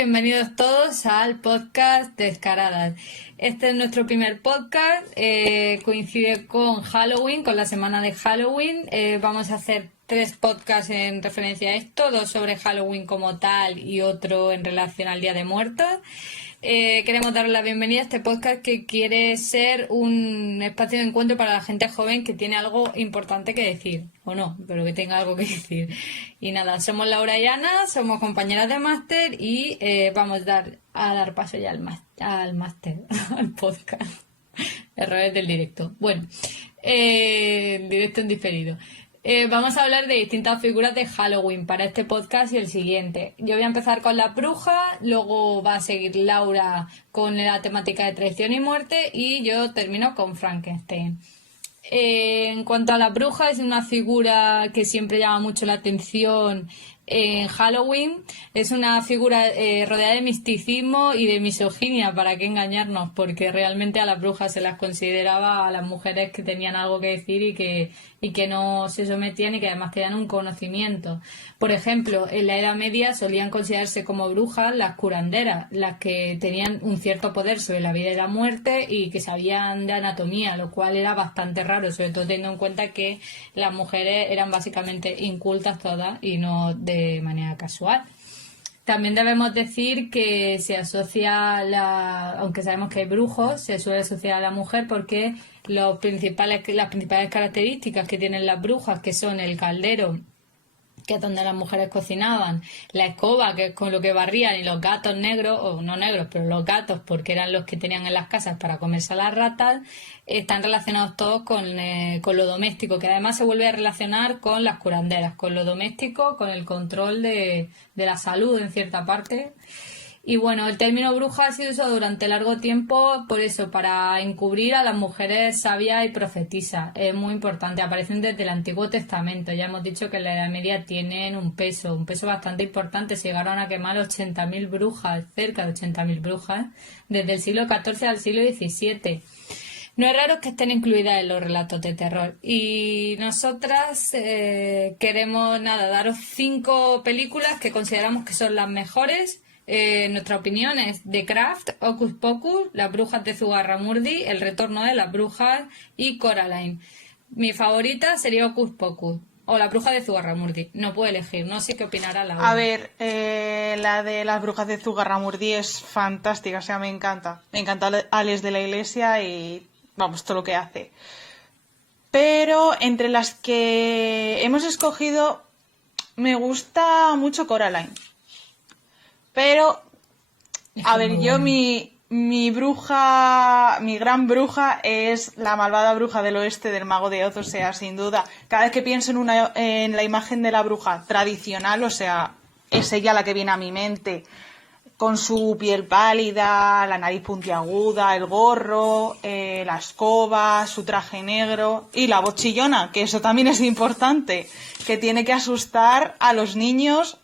Bienvenidos todos al podcast Descaradas. Este es nuestro primer podcast, coincide con Halloween, con la semana de Halloween. Vamos a hacer 3 podcasts en referencia a esto, 2 sobre Halloween como tal y otro en relación al Día de Muertos. Queremos daros la bienvenida a este podcast que quiere ser un espacio de encuentro para la gente joven que tiene algo importante que decir, o no, pero que tenga algo que decir. Y nada, somos Laura y Ana, somos compañeras de máster y vamos a dar paso ya al máster, al podcast. Errores del directo. Bueno, directo en diferido. Vamos a hablar de distintas figuras de Halloween para este podcast y el siguiente. Yo voy a empezar con la bruja, luego va a seguir Laura con la temática de traición y muerte y yo termino con Frankenstein. En cuanto a la bruja, es una figura que siempre llama mucho la atención en Halloween. Es una figura rodeada de misticismo y de misoginia, para qué engañarnos, porque realmente a las brujas se las consideraba a las mujeres que tenían algo que decir y que no se sometían y que además tenían un conocimiento. Por ejemplo, en la Edad Media solían considerarse como brujas las curanderas, las que tenían un cierto poder sobre la vida y la muerte y que sabían de anatomía, lo cual era bastante raro, sobre todo teniendo en cuenta que las mujeres eran básicamente incultas todas y no de manera casual. También debemos decir que se asocia, aunque sabemos que hay brujos, se suele asociar a la mujer porque las principales características que tienen las brujas, que son el caldero, que es donde las mujeres cocinaban, la escoba, que es con lo que barrían, y los gatos negros, o no negros, pero los gatos, porque eran los que tenían en las casas para comerse a las ratas, están relacionados todos con lo doméstico, que además se vuelve a relacionar con las curanderas, con lo doméstico, con el control de la salud en cierta parte. Y bueno, el término bruja ha sido usado durante largo tiempo por eso, para encubrir a las mujeres sabias y profetisas. Es muy importante, aparecen desde el Antiguo Testamento. Ya hemos dicho que en la Edad Media tienen un peso bastante importante. Se llegaron a quemar 80.000 brujas, cerca de 80.000 brujas, desde el siglo XIV al siglo XVII. No es raro que estén incluidas en los relatos de terror. Y nosotras queremos daros 5 películas que consideramos que son las mejores. Nuestra opinión es The Craft, Hocus Pocus, Las brujas de Zugarramurdi, El retorno de las brujas y Coraline. Mi favorita sería Hocus Pocus o La bruja de Zugarramurdi. No puedo elegir, no sé qué opinará Laura. A ver, la de Las brujas de Zugarramurdi es fantástica, o sea, me encanta. Me encanta Alex de la Iglesia y, vamos, todo lo que hace. Pero entre las que hemos escogido, me gusta mucho Coraline. Pero, a ver, yo mi bruja, mi gran bruja es la malvada bruja del oeste del Mago de Oz, o sea, sin duda. Cada vez que pienso en la imagen de la bruja tradicional, o sea, es ella la que viene a mi mente, con su piel pálida, la nariz puntiaguda, el gorro, la escoba, su traje negro y la voz chillona, que eso también es importante, que tiene que asustar a los niños.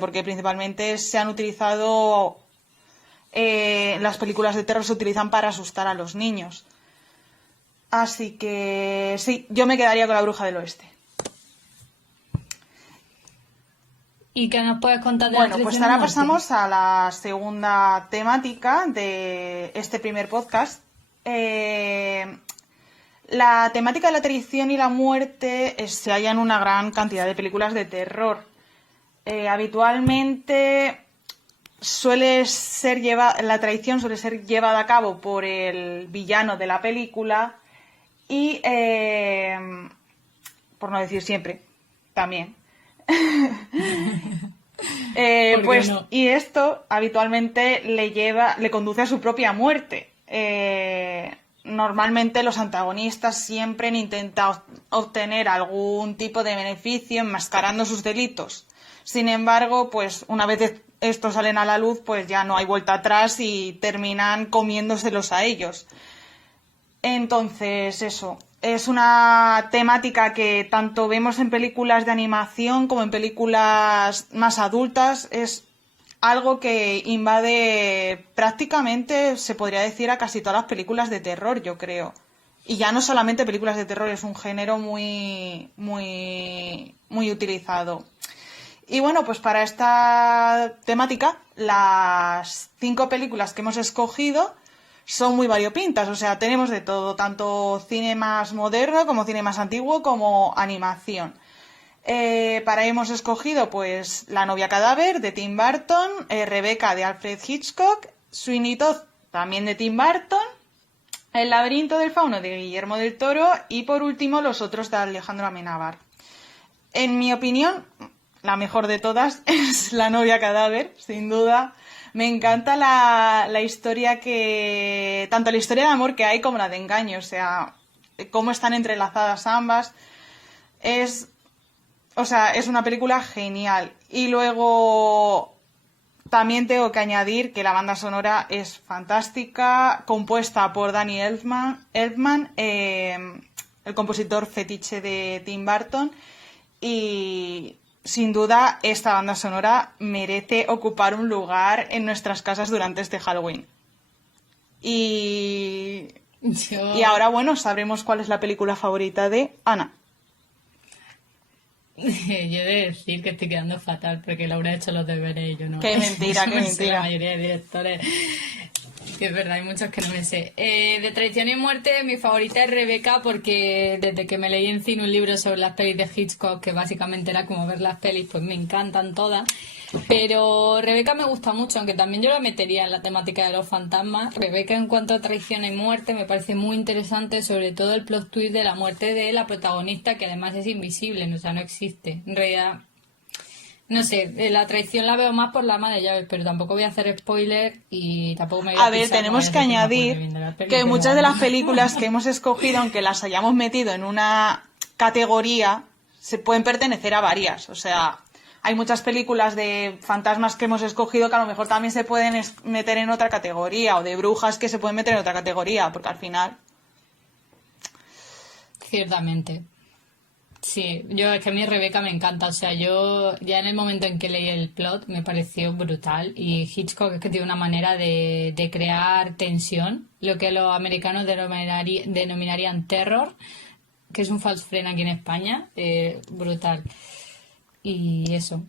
Porque principalmente se han utilizado, las películas de terror se utilizan para asustar a los niños. Así que sí, yo me quedaría con la bruja del oeste. ¿Y qué nos puedes contar de Bueno, la pues ahora pasamos a la segunda temática de este primer podcast. La temática de la traición y la muerte se halla en una gran cantidad de películas de terror. Habitualmente la traición suele ser llevada a cabo por el villano de la película y, por no decir siempre, también. Pues no. Y esto habitualmente le conduce a su propia muerte. Normalmente los antagonistas siempre han intentado obtener algún tipo de beneficio enmascarando sus delitos. Sin embargo, pues una vez estos salen a la luz, pues ya no hay vuelta atrás y terminan comiéndoselos a ellos. Entonces, eso, es una temática que tanto vemos en películas de animación como en películas más adultas. Es algo que invade prácticamente, se podría decir, a casi todas las películas de terror, yo creo. Y ya no solamente películas de terror, es un género muy, muy, muy utilizado. Y bueno, pues para esta temática, las 5 películas que hemos escogido son muy variopintas, o sea, tenemos de todo, tanto cine más moderno como cine más antiguo como animación. Para ello hemos escogido pues La novia cadáver de Tim Burton, Rebecca de Alfred Hitchcock, Sweeney Todd también de Tim Burton, El laberinto del fauno de Guillermo del Toro y por último Los otros de Alejandro Amenábar. En mi opinión, la mejor de todas es La novia cadáver, sin duda. Me encanta la historia que... tanto la historia de amor que hay como la de engaño, o sea, cómo están entrelazadas ambas. O sea, es una película genial. Y luego también tengo que añadir que la banda sonora es fantástica, compuesta por Danny Elfman, el compositor fetiche de Tim Burton. Y sin duda esta banda sonora merece ocupar un lugar en nuestras casas durante este Halloween. Y ahora, bueno, sabremos cuál es la película favorita de Ana. Yo he de decir que estoy quedando fatal porque Laura ha hecho los deberes y yo no. Qué mentira, qué mentira. La mayoría de directores. Que es verdad, hay muchos que no me sé. De Traición y Muerte, mi favorita es Rebecca porque desde que me leí en cine un libro sobre las pelis de Hitchcock, que básicamente era como ver las pelis, pues me encantan todas. Pero Rebecca me gusta mucho, aunque también yo la metería en la temática de los fantasmas. Rebecca, en cuanto a Traición y Muerte, me parece muy interesante, sobre todo el plot twist de la muerte de la protagonista, que además es invisible, o sea, no existe. En realidad, no sé, la traición la veo más por la ama de llaves, pero tampoco voy a hacer spoiler y tampoco me voy a A ver, pisar, tenemos no que voy a decir añadir que la peli, que pero muchas de vamos. las películas que hemos escogido, aunque las hayamos metido en una categoría, se pueden pertenecer a varias. O sea, hay muchas películas de fantasmas que hemos escogido que a lo mejor también se pueden meter en otra categoría, o de brujas que se pueden meter en otra categoría, porque al final... Ciertamente. Sí, yo es que a mí Rebeca me encanta, o sea, yo ya en el momento en que leí el plot me pareció brutal y Hitchcock es que tiene una manera de crear tensión, lo que los americanos denominarían terror, que es un false friend aquí en España, brutal. Y eso.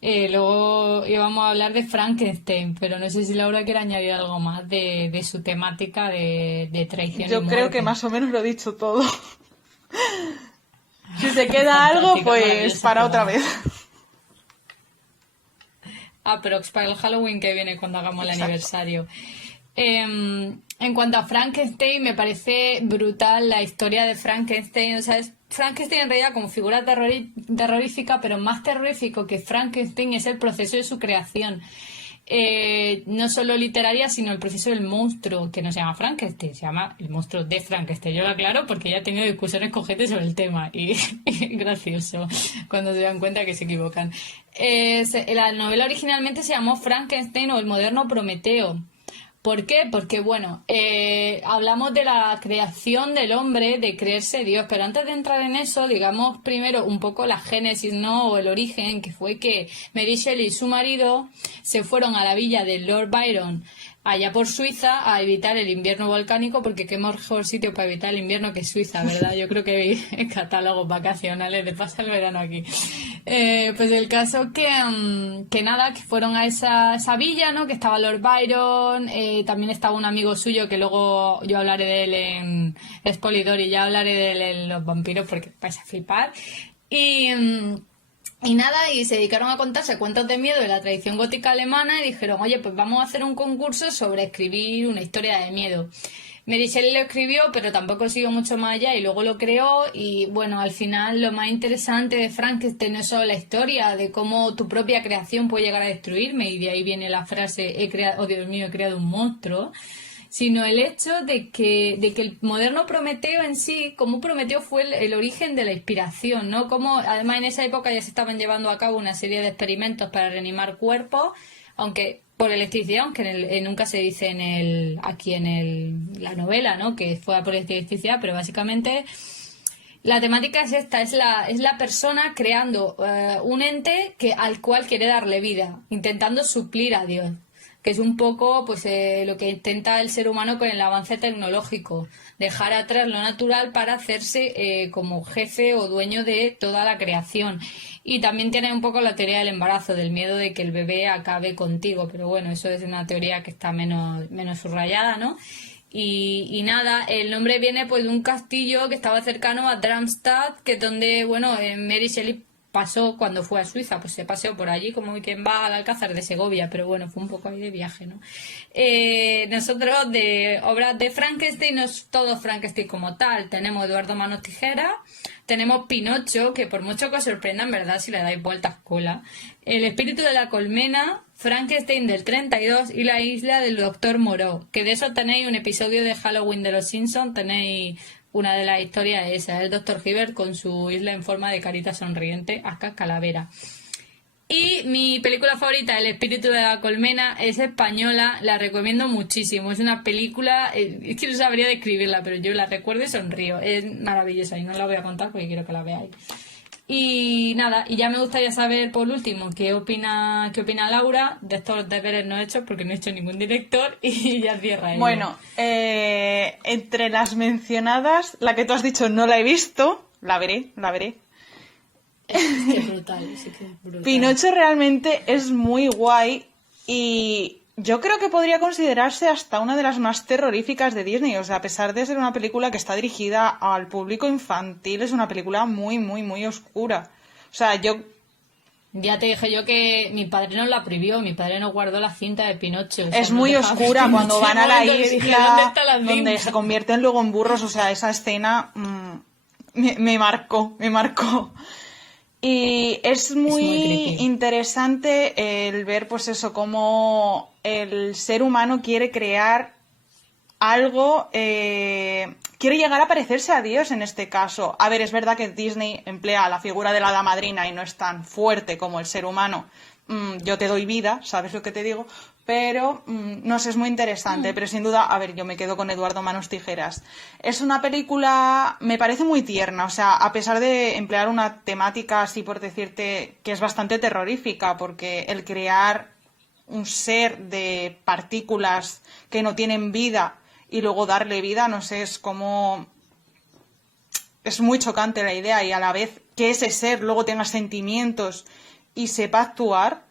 Luego íbamos a hablar de Frankenstein, pero no sé si Laura quiere añadir algo más de su temática de traición y Yo creo muerte. que más o menos lo he dicho todo. Si se queda algo, Fantástica, pues maravillosa para otra programa. vez. Aprox para el Halloween que viene cuando hagamos el Exacto. aniversario. En cuanto a Frankenstein, me parece brutal la historia de Frankenstein. O sea, es Frankenstein en realidad como figura terrorífica, pero más terrorífico que Frankenstein es el proceso de su creación. No solo literaria, sino el proceso del monstruo, que no se llama Frankenstein, se llama el monstruo de Frankenstein. Yo lo aclaro porque ya he tenido discusiones con gente sobre el tema y gracioso cuando se dan cuenta que se equivocan. La novela originalmente se llamó Frankenstein o el moderno Prometeo. ¿Por qué? Porque, bueno, hablamos de la creación del hombre, de creerse Dios, pero antes de entrar en eso, digamos primero un poco la génesis, ¿no? O el origen, que fue que Mary Shelley y su marido se fueron a la villa de Lord Byron, allá por Suiza, a evitar el invierno volcánico, porque qué mejor sitio para evitar el invierno que Suiza, ¿verdad? Yo creo que vi en catálogos vacacionales de pasa el verano aquí. Pues el caso que nada, que fueron a esa villa, ¿no? Que estaba Lord Byron, también estaba un amigo suyo que luego yo hablaré de él en Spolidor y ya hablaré de él en Los vampiros porque vais a flipar. Y nada, y se dedicaron a contarse cuentos de miedo de la tradición gótica alemana y dijeron, oye, pues vamos a hacer un concurso sobre escribir una historia de miedo. Mary Shelley lo escribió, pero tampoco siguió mucho más allá y luego lo creó y bueno, al final lo más interesante de Frankenstein no es solo la historia de cómo tu propia creación puede llegar a destruirme y de ahí viene la frase, oh Dios mío, he creado un monstruo, sino el hecho de que el moderno Prometeo en sí, como Prometeo fue el origen de la inspiración, ¿no? Como además en esa época ya se estaban llevando a cabo una serie de experimentos para reanimar cuerpos, aunque por electricidad, aunque nunca se dice aquí en la novela, ¿no? Que fue por electricidad, pero básicamente la temática es esta, es la persona creando un ente al cual quiere darle vida, intentando suplir a Dios, que es un poco pues lo que intenta el ser humano con el avance tecnológico, dejar atrás lo natural para hacerse como jefe o dueño de toda la creación. Y también tiene un poco la teoría del embarazo, del miedo de que el bebé acabe contigo, pero bueno, eso es una teoría que está menos subrayada, ¿no? Y nada, el nombre viene pues de un castillo que estaba cercano a Darmstadt, que es donde, bueno, Mary Shelley pasó cuando fue a Suiza, pues se paseó por allí como quien va al Alcázar de Segovia, pero bueno, fue un poco ahí de viaje, ¿no? Nosotros de obras de Frankenstein, no es todo Frankenstein como tal, tenemos Eduardo Manos Tijeras, tenemos Pinocho, que por mucho que os sorprenda, en verdad, si le dais vueltas cola, El espíritu de la colmena, Frankenstein del 32 y La isla del doctor Moreau, que de eso tenéis un episodio de Halloween de los Simpsons, tenéis una de las historias esa, el doctor Hibbert con su isla en forma de carita sonriente, acá calavera. Y mi película favorita, El espíritu de la colmena, es española, la recomiendo muchísimo. Es una película, es que no sabría describirla, pero yo la recuerdo y sonrío. Es maravillosa y no la voy a contar porque quiero que la veáis. Y nada, y ya me gustaría saber por último qué opina Laura de estos deberes no hechos, porque no he hecho ningún director, y ya cierra ella. Bueno, entre las mencionadas, la que tú has dicho no la he visto, la veré. Es que es brutal, sí que es brutal. Pinocho realmente es muy guay y yo creo que podría considerarse hasta una de las más terroríficas de Disney. O sea, a pesar de ser una película que está dirigida al público infantil, es una película muy, muy, muy oscura. O sea, Ya te dije yo que mi padre nos la prohibió, mi padre nos guardó la cinta de Pinocho. O sea, es nos muy dejaba ver oscura cuando Pinocho. van a la Momento que dije, ¿dónde isla está la donde cinta? se convierten luego en burros. O sea, esa escena me marcó. Y es muy creepy. interesante el ver, pues eso, cómo el ser humano quiere crear algo, quiere llegar a parecerse a Dios en este caso. A ver, es verdad que Disney emplea la figura de la hada madrina y no es tan fuerte como el ser humano. Yo te doy vida, ¿sabes lo que te digo? Pero, no sé, es muy interesante, pero sin duda, a ver, yo me quedo con Eduardo Manos Tijeras. Es una película, me parece muy tierna, o sea, a pesar de emplear una temática así por decirte que es bastante terrorífica, porque el crear un ser de partículas que no tienen vida y luego darle vida, no sé, es como... Es muy chocante la idea y a la vez que ese ser luego tenga sentimientos y sepa actuar,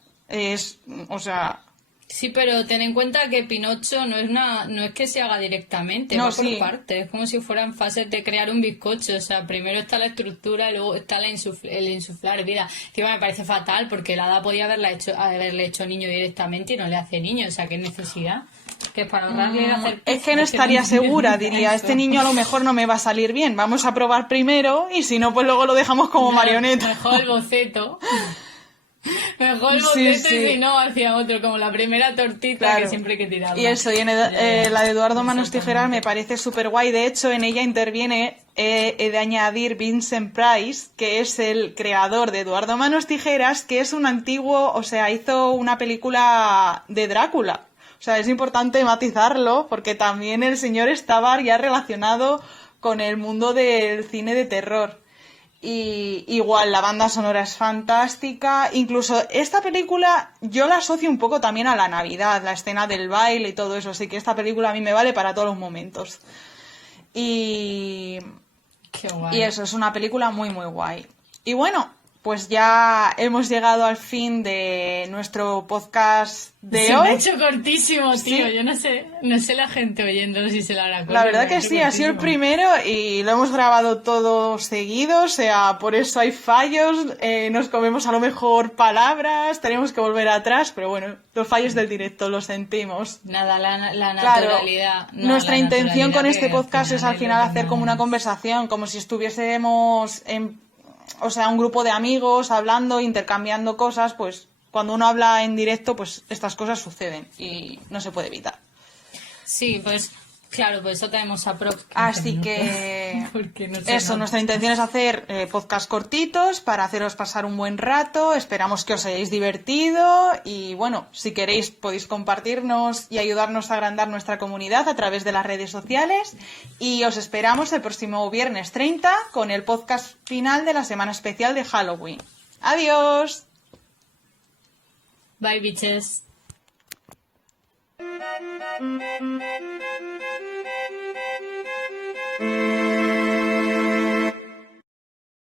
o sea... Sí, pero ten en cuenta que Pinocho no es que se haga directamente, No, va por sí. partes, es como si fueran fases de crear un bizcocho, o sea, primero está la estructura y luego está el insuflar vida. Encima me parece fatal porque el hada podía haberle hecho niño directamente y no le hace niño, o sea, qué necesidad. Que es para ahorrarle hacer... Es que no estaría segura, diría, este niño a lo mejor no me va a salir bien, vamos a probar primero y si no, pues luego lo dejamos como marioneta. Mejor el boceto. Mejor el Sí, boceto sí. y si no, hacia otro, como la primera tortita Claro. que siempre hay que tirarla. Y eso, y la de Eduardo Manos Tijeras me parece súper guay. De hecho, en ella interviene, he de añadir, Vincent Price, que es el creador de Eduardo Manos Tijeras, que es un antiguo, o sea, hizo una película de Drácula. O sea, es importante matizarlo, porque también el señor estaba ya relacionado con el mundo del cine de terror. Y igual, la banda sonora es fantástica. Incluso esta película yo la asocio un poco también a la Navidad, la escena del baile y todo eso. Así que esta película a mí me vale para todos los momentos. Y Qué guay. eso, es una película muy, muy guay. Y bueno, pues ya hemos llegado al fin de nuestro podcast de Se hoy. me ha hecho cortísimo, tío. Sí. Yo no sé la gente oyéndolo si se la hará corto. La verdad me ha que hecho sí, ha sido el cortísimo. primero y lo hemos grabado todo seguido, o sea, por eso hay fallos, nos comemos a lo mejor palabras, tenemos que volver atrás, pero bueno, los fallos del directo, los sentimos. Nada, la Claro, naturalidad. No, nuestra la intención con naturalidad este que al podcast es al es final lo que hacer como una más- conversación, como si estuviésemos o sea, un grupo de amigos hablando, intercambiando cosas, pues cuando uno habla en directo, pues estas cosas suceden y no se puede evitar. Sí, pues claro, pues eso tenemos aprox 15 Así minutos. que Porque no se eso, nota. nuestra intención es hacer podcast cortitos para haceros pasar un buen rato. Esperamos que os hayáis divertido y bueno, si queréis podéis compartirnos y ayudarnos a agrandar nuestra comunidad a través de las redes sociales y os esperamos el próximo viernes 30 con el podcast final de la semana especial de Halloween. ¡Adiós! Bye, bitches. Thank you.